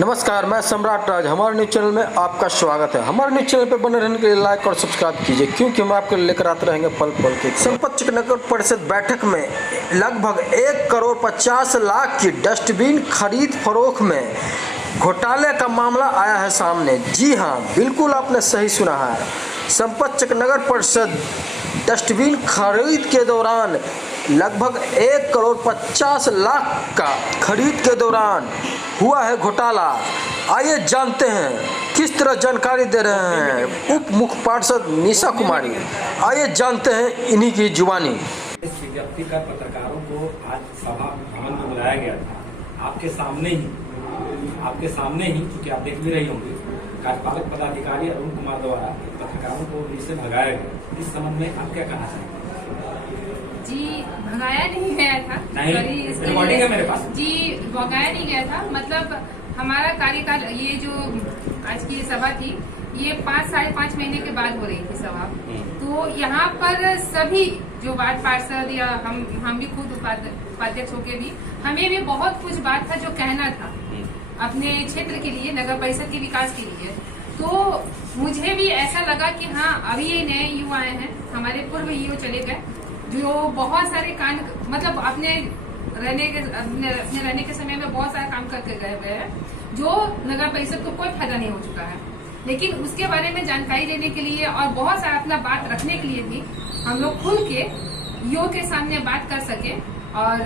नमस्कार, मैं सम्राट राज। हमारे न्यूज़ चैनल में आपका स्वागत है। हमारे न्यूज़ चैनल पर बने रहने के लिए लाइक और सब्सक्राइब कीजिए, क्योंकि हम आपके लिए लेकर आते रहेंगे पल पल के। संपत नगर परिषद बैठक में लगभग 1,50,00,000 की डस्टबिन खरीद फरोख्त में घोटाले का मामला आया है सामने। जी हाँ, बिल्कुल आपने सही सुना है। संपत नगर परिषद डस्टबिन खरीद के दौरान लगभग 1,50,00,000 का खरीद के दौरान हुआ है घोटाला। आइए जानते हैं किस तरह जानकारी दे रहे हैं उप मुख्य पार्षद निशा कुमारी। आइए जानते हैं इन्हीं की जुबानी। इस विज्ञप्ति का पत्रकारों को आज सभा भवन में बुलाया गया था। आपके सामने ही क्योंकि आप देख भी रही होंगे, कार्यपालक पदाधिकारी अरुण कुमार द्वारा पत्रकारों को नीचे भगाया गया। इस संबंध में आप क्या कहना चाहेंगे? जी, भगाया नहीं गया था। रिकॉर्डिंग है मेरे पास। जी, भगाया नहीं गया था। मतलब हमारा कार्यकाल, ये जो आज की सभा थी, ये 5-5.5 महीने के बाद हो रही थी सभा। तो यहाँ पर सभी जो वार्ड पार्षद या हम भी खुद उपाध्यक्ष होके भी, हमें भी बहुत कुछ बात था जो कहना था अपने क्षेत्र के लिए, नगर परिषद के विकास के लिए। तो मुझे भी ऐसा लगा कि हाँ, अभी ये नए युवा आए हैं, हमारे पूर्व ईओ चले गए, जो बहुत सारे कांड, मतलब अपने रहने के समय में बहुत सारा काम करके गए हुए हैं, जो नगर परिषद को कोई फायदा नहीं हो चुका है। लेकिन उसके बारे में जानकारी देने के लिए और बहुत सारा अपना बात रखने के लिए भी हम लोग खुल के ईओ के सामने बात कर सके और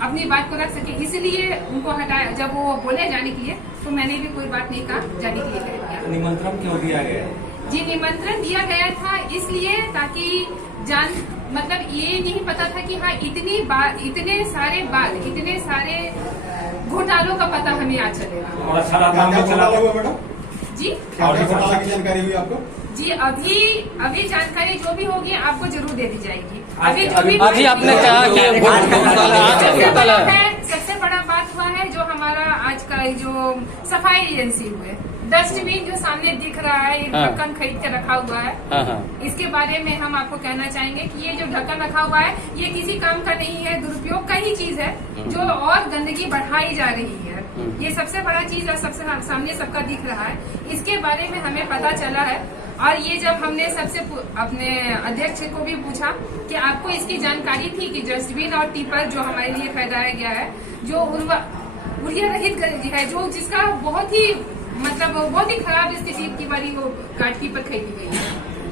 अपनी बात को रख सके, इसलिए उनको हटाया। जब वो बोले जाने के लिए, तो मैंने भी कोई बात नहीं कहा, जाने के लिए कह दिया। निमंत्रण क्यों दिया गया? जी, निमंत्रण दिया गया था इसलिए ताकि मतलब ये नहीं पता था कि हाँ, इतने सारे घोटालों का पता हमें आज चलेगा। और अच्छा रहा जी, और जानकारी हुई आपको? जी, अभी जानकारी जो भी होगी आपको जरूर दे दी जाएगी। अभी आपने कहा कि सबसे बड़ा बात हुआ है जो हमारा आज का जो सफाई एजेंसी हुए, डस्टबिन जो सामने दिख रहा है, एक ढक्कन खरीद के रखा हुआ है। इसके बारे में हम आपको कहना चाहेंगे कि ये जो ढक्कन रखा हुआ है, ये किसी काम का नहीं है, दुरुपयोग का ही चीज है, जो और गंदगी बढ़ाई जा रही है। ये सबसे बड़ा चीज और सबसे सामने सबका दिख रहा है। इसके बारे में हमें पता चला है और ये जब हमने सबसे अपने अध्यक्ष को भी पूछा कि आपको इसकी जानकारी थी कि डस्टबिन और टीपर जो हमारे लिए खरीदाया गया है, जो उर्वरक रहित है, जो जिसका बहुत ही खराब स्थिति की वाली वो गार्ड कीपर खरीदी गई है,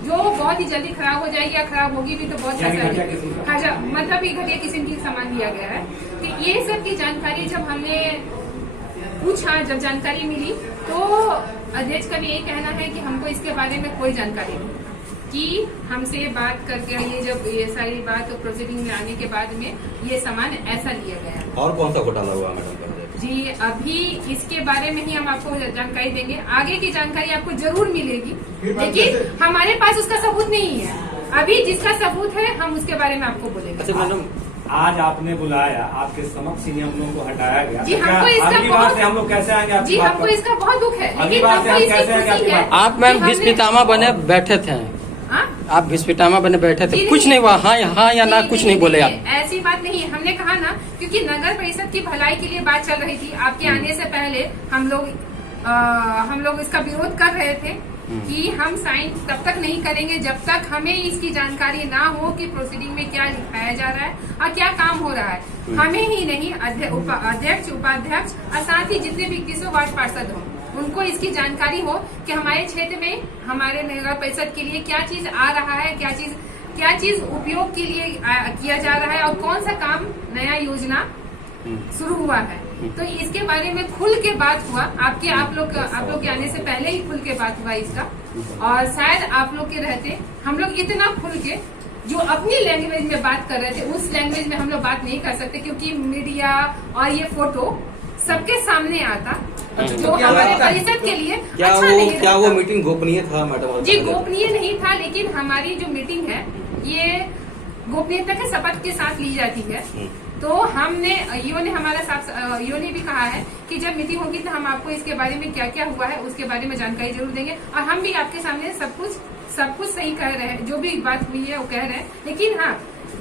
जो बहुत ही जल्दी खराब हो जाएगी या खराब होगी भी तो बहुत पैसा, मतलब ये घटिया किस्म की सामान लिया गया है। तो ये सब की जानकारी जब हमने पूछा, जब जानकारी मिली, तो अध्यक्ष का भी यही कहना है कि हमको इसके बारे में कोई जानकारी नहीं, कि हमसे बात करके ये सारी बात प्रोसीडिंग में आने के बाद में ये सामान ऐसा लिया गया। और कौन सा घोटाला हुआ मैडम? जी, अभी इसके बारे में ही हम आपको जानकारी देंगे। आगे की जानकारी आपको जरूर मिलेगी, लेकिन हमारे पास उसका सबूत नहीं है। अभी जिसका सबूत है हम उसके बारे में आपको बोलेंगे। अच्छा मैडम, आज आपने बुलाया, आपके समक्ष ही हम लोग को हटाया गया। जी, हमको इसका हम लोग कैसे आएंगे? जी, हमको इसका बहुत दुख है, लेकिन हमको इसकी खुशी है। आप मैम भीष्मपितामह बने बैठे थे, आप भीष्मपितामह बने बैठे थे, कुछ नहीं हुआ? हाँ या ना, कुछ नहीं बोले आप? ऐसी बात नहीं, हमने कहा ना, क्योंकि नगर परिषद की भलाई के लिए बात चल रही थी। आपके आने से पहले हम लोग इसका विरोध कर रहे थे कि हम साइन तब तक नहीं करेंगे जब तक हमें इसकी जानकारी ना हो कि प्रोसीडिंग में क्या लिखाया जा रहा है और क्या काम हो रहा है। हमें ही नहीं, अध्यक्ष, उपाध्यक्ष और साथ ही जितने भी 21 वार्ड पार्षद हों, उनको इसकी जानकारी हो कि हमारे क्षेत्र में, हमारे नगर परिषद के लिए क्या चीज आ रहा है, क्या चीज उपयोग के लिए किया जा रहा है और कौन सा काम, नया योजना शुरू हुआ है। तो इसके बारे में खुल के बात हुआ। आप लोग के आने से पहले ही खुल के बात हुआ इसका, और शायद आप लोग के रहते हम लोग इतना खुल के जो अपनी लैंग्वेज में बात कर रहे थे, उस लैंग्वेज में हम लोग बात नहीं कर सकते, क्योंकि मीडिया और ये फोटो सबके सामने आता, जो हमारे परिषद के लिए अच्छा नहीं था। क्या वो मीटिंग गोपनीय था मैडम? जी, गोपनीय नहीं था, लेकिन हमारी जो मीटिंग है ये गोपनीयता के शपथ के साथ ली जाती है। तो हमने, ईओ ने भी कहा है कि जब मीटिंग होगी तो हम आपको इसके बारे में क्या क्या हुआ है उसके बारे में जानकारी जरूर देंगे, और हम भी आपके सामने सब कुछ सही कह रहे हैं, जो भी बात हुई है वो कह रहे हैं। लेकिन हाँ,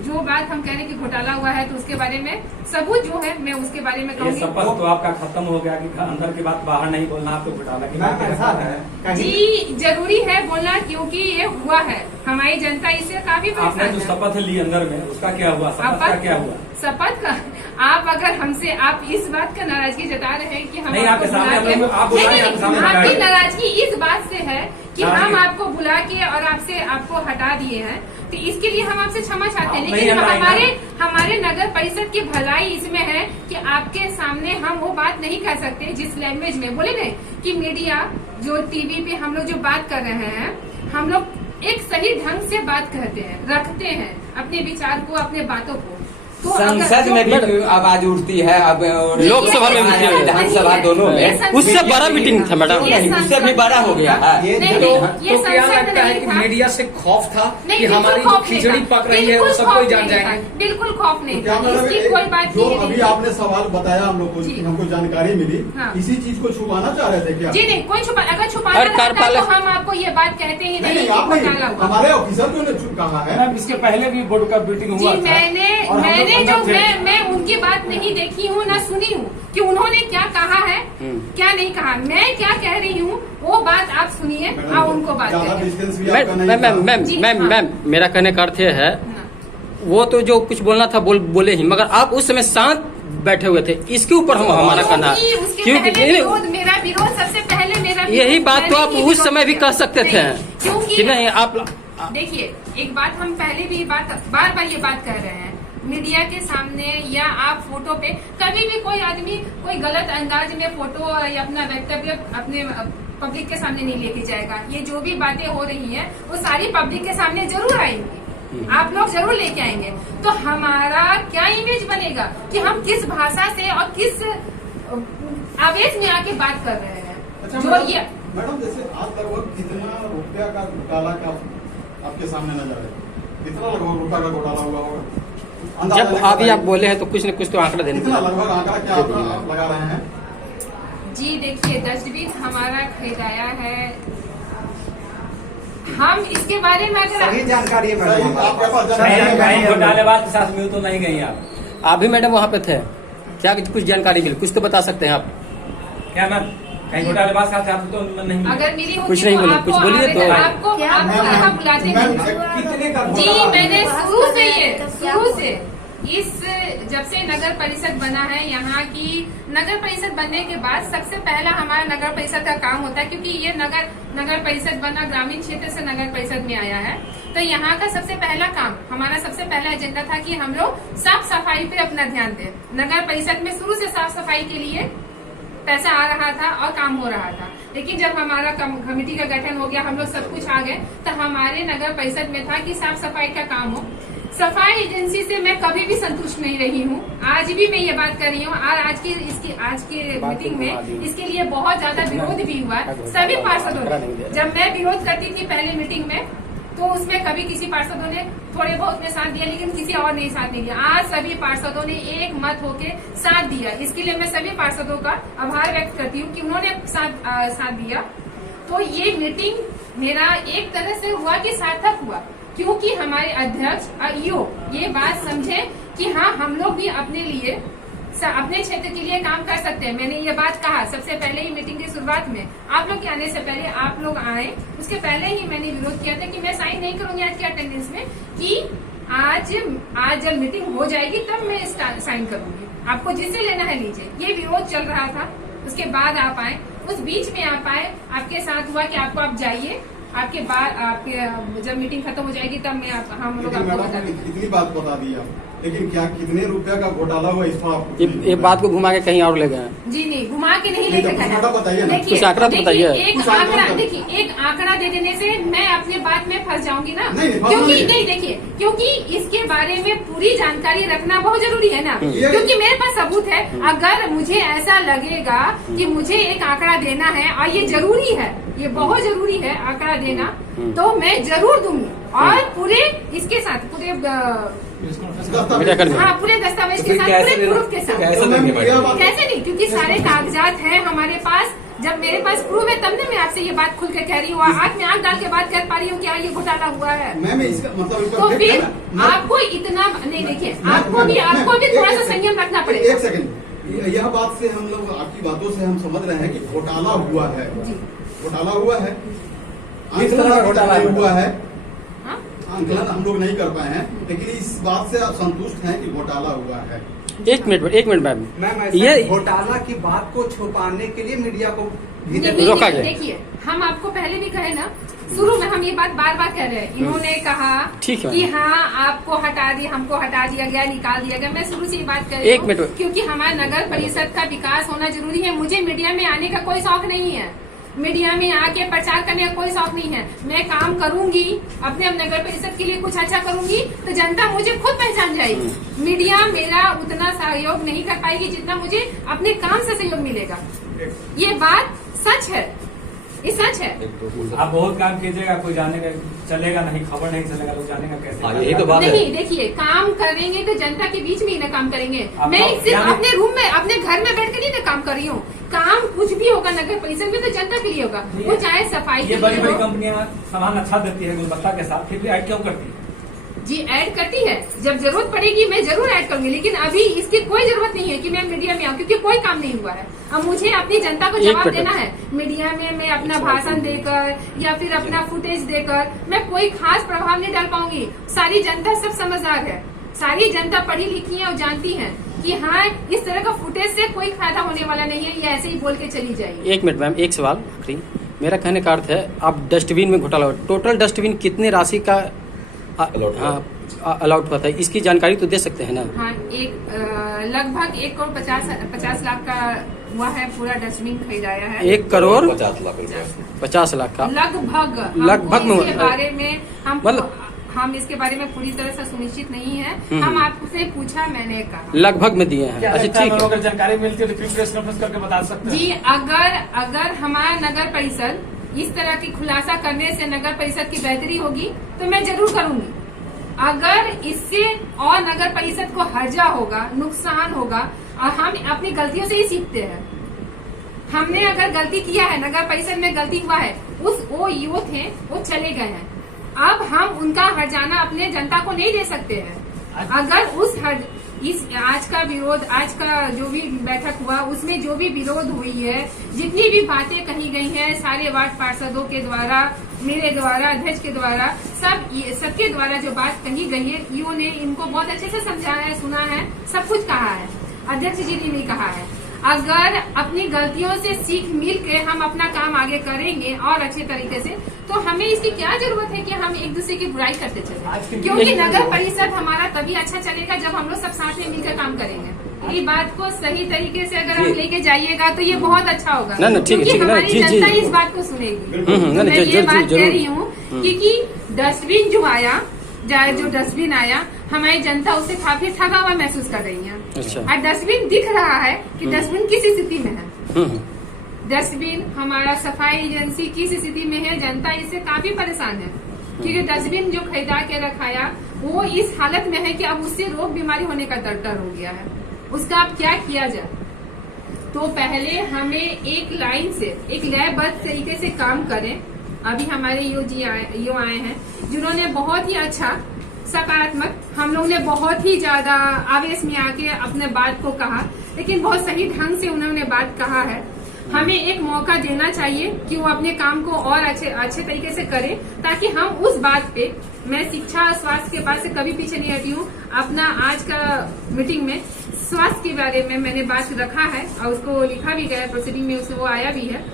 जो बात हम कह रहे हैं कि घोटाला हुआ है तो उसके बारे में सबूत जो है मैं उसके बारे में ये कहूँगी। शपथ तो आपका खत्म हो गया कि अंदर की बात बाहर नहीं बोलना, आपको घोटाला की बात है। जी जरूरी है बोलना, क्योंकि ये हुआ है, हमारी जनता इससे काफी आपने जो परेशान है। शपथ ली अंदर में, उसका क्या हुआ? शपथ का क्या हुआ? शपथ का आप अगर हमसे आप इस बात का नाराजगी जता रहे हैं कि हम नहीं, आपको आपके सामने बुला के- आप बुलाए, नहीं, आपके सामने आपकी बुलाए। नाराजगी इस बात से है कि हाँ, हम जी। आपको बुला के और आपको हटा दिए हैं, तो इसके लिए हम आपसे क्षमा चाहते हैं। आप लेकिन नहीं हटाएंगे। हमारे नगर परिषद की भलाई इसमें है कि आपके सामने हम वो बात नहीं कह सकते जिस लैंग्वेज में बोले नहीं कि मीडिया जो टीवी पे हम लोग जो बात कर रहे हैं, हम लोग एक सही ढंग से बात कहते हैं, रखते हैं अपने विचार को, अपने बातों को। तो संसद में भी आवाज उठती है अब, लोकसभा में भी उठती है। विधानसभा दोनों में। उससे बड़ा मीटिंग था मैडम। नहीं, उससे भी बड़ा हो गया है। नहीं, तो ये क्या संसद लगता है नहीं कि था। मीडिया से खौफ था नहीं, कि बिल्कुल हमारी जो खौफ नहीं खिचड़ी था। पक रही है वो बिल्कुल सब कोई खौफ जान नहीं जाएंगे। था। बिल्कुल खौफ नहीं क्या था, मतलब इसकी कोई बात जो नहीं अभी थी। आपने सवाल बताया हम लोग को, जी। हमको जानकारी मिली, हाँ। इसी चीज को छुपाना चाह रहे थे क्या? जी नहीं, कोई अगर छुपाना और रहता कार्यपालक- तो हम आपको ये बात कहते ही नहीं नहीं आप कि नहीं, घोटाला हुआ। हमारे ऑफिसर जो ने कहा है। मैम, इसके पहले भी बोर्ड का मीटिंग जी हुआ था। मैंने और हम लोग जो अंदर थे। मैं उनकी बात नहीं देखी हूँ ना सुनी हूँ कि उन्होंने क्या कहा है क्या नहीं कहा। मैं क्या कह रही हूँ वो बात आप सुनिए और उनको बात ज्यादा करिए। डिस्टेंस भी आपका नहीं था। मैम जी, हाँ। मैम मेरा कहने का अर्थ ये है, हाँ। वो तो जो कुछ बोलना था बोले ही, मगर आप उस समय शांत बैठे हुए थे, इसके ऊपर हम हमारा कहना है। क्योंकि उसके क्योंकि पहले मेरा विरोध सबसे पहले मेरा यही विरोध बात तो मैंने आप ही उस विरोध समय भी किया। कह सकते थे नहीं, क्योंकि कि नहीं आप देखिए एक बात हम पहले भी बार बार ये बात कर रहे हैं, मीडिया के सामने या आप फोटो पे कभी भी कोई आदमी कोई गलत अंदाज में फोटो या अपना वक्तव्य अपने पब्लिक के सामने नहीं लेके जाएगा। ये जो भी बातें हो रही हैं वो सारी पब्लिक के सामने जरूर आएंगी, आप लोग जरूर लेके आएंगे। तो हमारा क्या इमेज बनेगा कि हम किस भाषा से और किस आवेश में आके बात कर रहे हैं। अच्छा जो मैडम, ये मैडम जैसे आज लगभग कितना रुपया का घोटाला का आपके सामने नजर है? कितना लगभग रुपया का घोटाला हुआ होगा? अंदाजा जब लगा अभी आप बताइए। बोले हैं तो कुछ न कुछ तो आंकड़ा देने कितना दीजिए। लगभग आंकड़ा क्या आप लगा रहे हैं? जी देखिए डस्टबिन हमारा खरीदाया है, हम इसके बारे में अगर सही जानकारी है सही, मैडम। आपके पास कहीं जानकारी है? घोटालेबाज के साथ मिल तो नहीं गई आप? आप भी मैडम वहाँ पे थे क्या? कुछ जानकारी मिली, कुछ तो बता सकते हैं आप? क्या मैम, कहीं घोटालेबाज के साथ आप तो नहीं? अगर मिली होती कुछ नहीं तो बोले, आपको कुछ बोलिए तो। आपको यहाँ बुलाते मैम, नहीं। कितने का जी घोटाला? मैंने शुरू से इस जब से नगर परिषद बना है, यहाँ की नगर परिषद बनने के बाद सबसे पहला हमारा नगर परिषद का काम होता है, क्योंकि ये नगर परिषद बना ग्रामीण क्षेत्र से नगर परिषद में आया है। तो यहाँ का सबसे पहला काम, हमारा सबसे पहला एजेंडा था कि हम लोग साफ सफाई पे अपना ध्यान दें। नगर परिषद में शुरू से साफ सफाई के लिए पैसा आ रहा था और काम हो रहा था, लेकिन जब हमारा कमेटी का गठन हो गया, हम लोग सब कुछ आ गए, तो हमारे नगर परिषद में था कि साफ सफाई का काम हो। सफाई एजेंसी से मैं कभी भी संतुष्ट नहीं रही हूँ, आज भी मैं ये बात कर रही हूँ। और आज की मीटिंग में इसके लिए बहुत ज्यादा विरोध भी हुआ सभी पार्षदों ने। जब मैं विरोध करती थी पहले मीटिंग में, तो उसमें कभी किसी पार्षदों ने थोड़े बहुत में साथ दिया, लेकिन किसी और ने साथ नहीं दिया। आज सभी पार्षदों ने एक मत होके साथ दिया, इसके लिए मैं सभी पार्षदों का आभार व्यक्त करती हूँ कि उन्होंने साथ दिया। तो ये मीटिंग मेरा एक तरह से हुआ कि सार्थक हुआ, क्योंकि हमारे अध्यक्ष और ईओ ये बात समझे कि हाँ हम लोग भी अपने लिए अपने क्षेत्र के लिए काम कर सकते हैं। मैंने ये बात कहा सबसे पहले ही मीटिंग की शुरुआत में, आप लोग के आने से पहले, आप लोग आए उसके पहले ही मैंने विरोध किया था कि मैं साइन नहीं करूंगी आज की अटेंडेंस में, कि आज जब मीटिंग हो जाएगी तब मैं साइन करूंगी, आपको जिससे लेना है लीजिए। ये विरोध चल रहा था, उसके बाद आप आए, उस बीच में आप आए, आपके साथ हुआ कि आप जाइए, आपके जब मीटिंग खत्म हो जाएगी तब हम लोग लेकिन आपको मैडम बता देंगे। इतनी बात बता दी आप, लेकिन क्या कितने रुपया का घोटाला हुआ इसमें आपको ये बात को घुमा के कहीं और ले गए हैं। जी नहीं, घुमा के नहीं नहीं, लेके तो कुछ गए। आंकड़ा बताइए ना। कुछ आंकड़ा तो बताइए। एक कुछ आंकड़ा आंकड़ा बताइए। देखिए, एक आंकड़ा दे देने से मैं अपनी बात में फंस जाऊंगी ना, नहीं, फंसना क्योंकि नहीं। नहीं देखिए, क्योंकि इसके बारे में पूरी जानकारी रखना बहुत जरूरी है ना, क्योंकि मेरे पास सबूत है। अगर मुझे ऐसा लगेगा कि मुझे एक आंकड़ा देना है और ये जरूरी है, ये बहुत जरूरी है आंकड़ा देना, तो मैं जरूर दूंगी। और पूरे इसके साथ पूरे दस्तावेज। हाँ पूरे दस्तावेज तो के फिर साथ, कैसे पूरे देना? प्रूफ के साथ। कैसे देंगे मैडम? कैसे नहीं, क्योंकि सारे कागजात हैं हमारे पास, जब मेरे पास प्रूफ है तब ना मैं आपसे ये बात खुल के कह रही हूँ। आज मैं आंख डाल के बात कर पा रही हूँ कि हाँ ये घोटाला हुआ है। मैम इसका मतलब तो फिर आपको इतना नहीं, देखिए आपको भी थोड़ा सा संयम रखना पड़ेगा। एक सेकंड, यह बात से हम लोग आपकी बातों से हम समझ रहे हैं कि घोटाला हुआ है। घोटाला हुआ है, किस तरह का घोटाला हुआ है आंकलन हम लोग नहीं कर पाए हैं, लेकिन इस बात से आप संतुष्ट हैं कि घोटाला हुआ है। एक मिनट मैम, ये घोटाला की बात को छुपाने के लिए मीडिया को रोका गया। देखिए हम आपको पहले भी कहे ना, शुरू में हम ये बात बार बार कह रहे हैं। इन्होंने कहा कि हाँ आपको हटा दिया, हमको हटा दिया गया, निकाल दिया गया। मैं शुरू से ये बात कर रही हूँ क्योंकि हमारे नगर परिषद का विकास होना जरूरी है। मुझे मीडिया में आने का कोई शौक नहीं है, मीडिया में आके प्रचार करने का कोई शौक नहीं है। मैं काम करूंगी, अपने नगर परिषद के लिए कुछ अच्छा करूंगी तो जनता मुझे खुद पहचान जाएगी। मीडिया मेरा उतना सहयोग नहीं कर पाएगी जितना मुझे अपने काम से सहयोग मिलेगा। ये बात सच है, ये सच है। आप बहुत काम कीजिएगा, कोई जाने का चलेगा नहीं, खबर नहीं चलेगा, लोग जानेगा कैसे? यही तो बात नहीं, देखिए काम करेंगे तो जनता के बीच में ही ना काम करेंगे। मैं सिर्फ अपने रूम में, अपने घर में बैठ कर नहीं ना काम कर रही हूँ। काम कुछ भी होगा नगर परिषद में तो जनता के लिए होगा, वो चाहे सफाई ये बड़ी बड़ी कंपनियां सामान अच्छा देती है गुणवत्ता के साथ, फिर भी ऐड क्यों करती है? जी ऐड करती है, जब जरूरत पड़ेगी मैं जरूर ऐड करूंगी, लेकिन अभी इसकी कोई जरूरत नहीं है कि मैं मीडिया में आऊँ क्योंकि कोई काम नहीं हुआ है। अब मुझे अपनी जनता को जवाब देना है। मीडिया में मैं अपना भाषण देकर या फिर अपना फुटेज देकर मैं कोई खास प्रभाव नहीं डाल पाऊंगी। सारी जनता सब समझदार है, सारी जनता पढ़ी लिखी है और जानती है कि हाँ इस तरह का फुटेज से कोई फायदा होने वाला नहीं है, ये ऐसे ही बोल के चली जाएगी। एक मिनट मैम, एक सवाल आखिरी। मेरा कहने का अर्थ है आप डस्टबिन में घोटाला हुआ, टोटल डस्टबिन कितने राशि का अलाउट हुआ था, इसकी जानकारी तो दे सकते हैं ना? हाँ, लगभग 1 करोड़ 50 लाख का हुआ है, पूरा डस्टबिन खरीदाया है। 1 करोड़ 50 लाख का लगभग में इसके बारे में हम इसके बारे में पूरी तरह से सुनिश्चित नहीं है। हम आपसे पूछा, मैंने कहा लगभग में दिए हैं। अच्छा ठीक है, अगर जानकारी मिलती है तो प्रेस कॉन्फ्रेंस करके बता सकते हैं जी। अगर हमारा नगर परिषद इस तरह की खुलासा करने से नगर परिषद की बेहतरी होगी तो मैं जरूर करूंगी। अगर इससे और नगर परिषद को हर्जा होगा, नुकसान होगा, और हम अपनी गलतियों से ही सीखते हैं। हमने अगर गलती किया है, नगर परिषद में गलती हुआ है, वो युवक हैं वो चले गए हैं, अब हम उनका हर्जाना अपने जनता को नहीं दे सकते हैं। अगर आज का जो भी बैठक हुआ उसमें जो भी विरोध हुई है, जितनी भी बातें कही गई हैं सारे वार्ड पार्षदों के द्वारा, मेरे द्वारा, अध्यक्ष के द्वारा, सबके द्वारा जो बात कही गई है, ईओ ने इनको बहुत अच्छे से समझाया है, सुना है, सब कुछ कहा है, अध्यक्ष जी ने भी कहा है। अगर अपनी गलतियों से सीख मिल के हम अपना काम आगे करेंगे और अच्छे तरीके से, तो हमें इसकी क्या जरूरत है कि हम एक दूसरे की बुराई करते चले? क्योंकि नगर परिषद हमारा तभी अच्छा चलेगा जब हम लोग सब साथ में मिलकर काम करेंगे। ये बात को सही तरीके से अगर आप लेके जाइएगा तो ये बहुत अच्छा होगा, क्योंकि हमारी जनता इस बात को सुनेगी। मैं ये बात कह रही हूँ क्योंकि डस्टबिन जो डस्टबिन आया, हमारी जनता उससे काफी ठगा हुआ महसूस कर रही है। और डस्टबिन दिख रहा है कि डस्टबिन किस स्थिति में है। डस्टबिन हमारा सफाई एजेंसी किस स्थिति में है, जनता इससे काफी परेशान है क्योंकि डस्टबिन जो खरीदा के रखाया वो इस हालत में है कि अब उससे रोग बीमारी होने का डर हो गया है। उसका अब क्या किया जाए? तो पहले हमें एक लाइन से, एक लयबद्ध तरीके से काम करें। अभी हमारे ईओ आए हैं जिन्होंने बहुत ही अच्छा सकारात्मक, हम लोग ने बहुत ही ज्यादा आवेश में आके अपने बात को कहा, लेकिन बहुत सही ढंग से उन्होंने बात कहा है। हमें एक मौका देना चाहिए कि वो अपने काम को और अच्छे तरीके से करें, ताकि हम उस बात पे, मैं शिक्षा और स्वास्थ्य के बात से कभी पीछे नहीं हटी हूँ। अपना आज का मीटिंग में स्वास्थ्य के बारे में मैंने बात रखा है और उसको लिखा भी गया, प्रोसीडिंग में उसको वो आया भी है।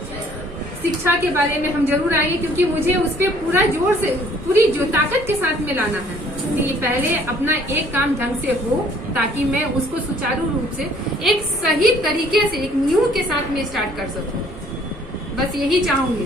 शिक्षा के बारे में हम जरूर आएंगे क्योंकि मुझे उस पर पूरा जोर से, पूरी जो ताकत के साथ में लाना है कि पहले अपना एक काम ढंग से हो, ताकि मैं उसको सुचारू रूप से एक सही तरीके से एक न्यू के साथ में स्टार्ट कर सकूं। बस यही चाहूंगी।